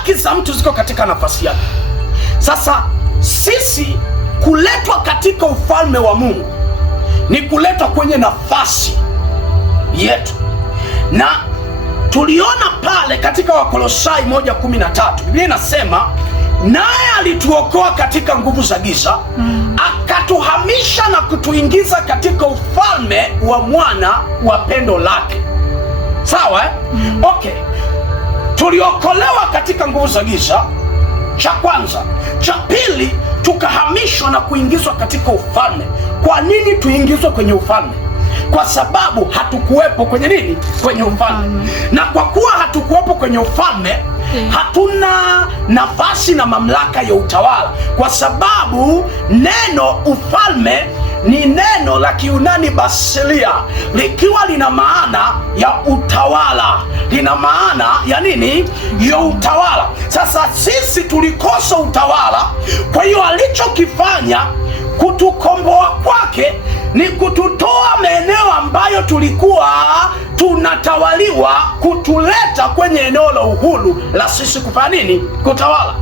haki za mtu ziko katika nafasi yake. Sasa sisi kuletwa katika ufalme wa Mungu ni kuletwa kwenye nafasi yetu, na tuliona pale katika Wakolosai 1:13 Biblia inasema, naye alituokoa katika nguvu za giza, akatuhamisha na kutuingiza katika ufalme wa mwana wa pendo lake. Sawa eh? Okay, tuliokolewa katika nguvu za giza, cha kwanza. Cha pili, tukahamishwa na kuingizwa katika ufalme. Kwa nini tuingizwe kwenye ufalme? Kwa sababu hatukuwepo kwenye nini? Kwenye ufalme. Na kwa kuwa hatukuwepo kwenye ufalme, hatuna nafasi na mamlaka ya utawala, kwa sababu neno ufalme ni neno la Kiyunani basilia, likiwa lina maana ya utawala, lina maana ya nini? Ya utawala. Sasa sisi tulikosa utawala, kwa hiyo alichokifanya kutukomboa kwake ni kututoa maeneo ambayo tulikuwa tunatawaliwa, kutuleta kwenye eneo la uhuru la sisi kufanya nini? Kutawala.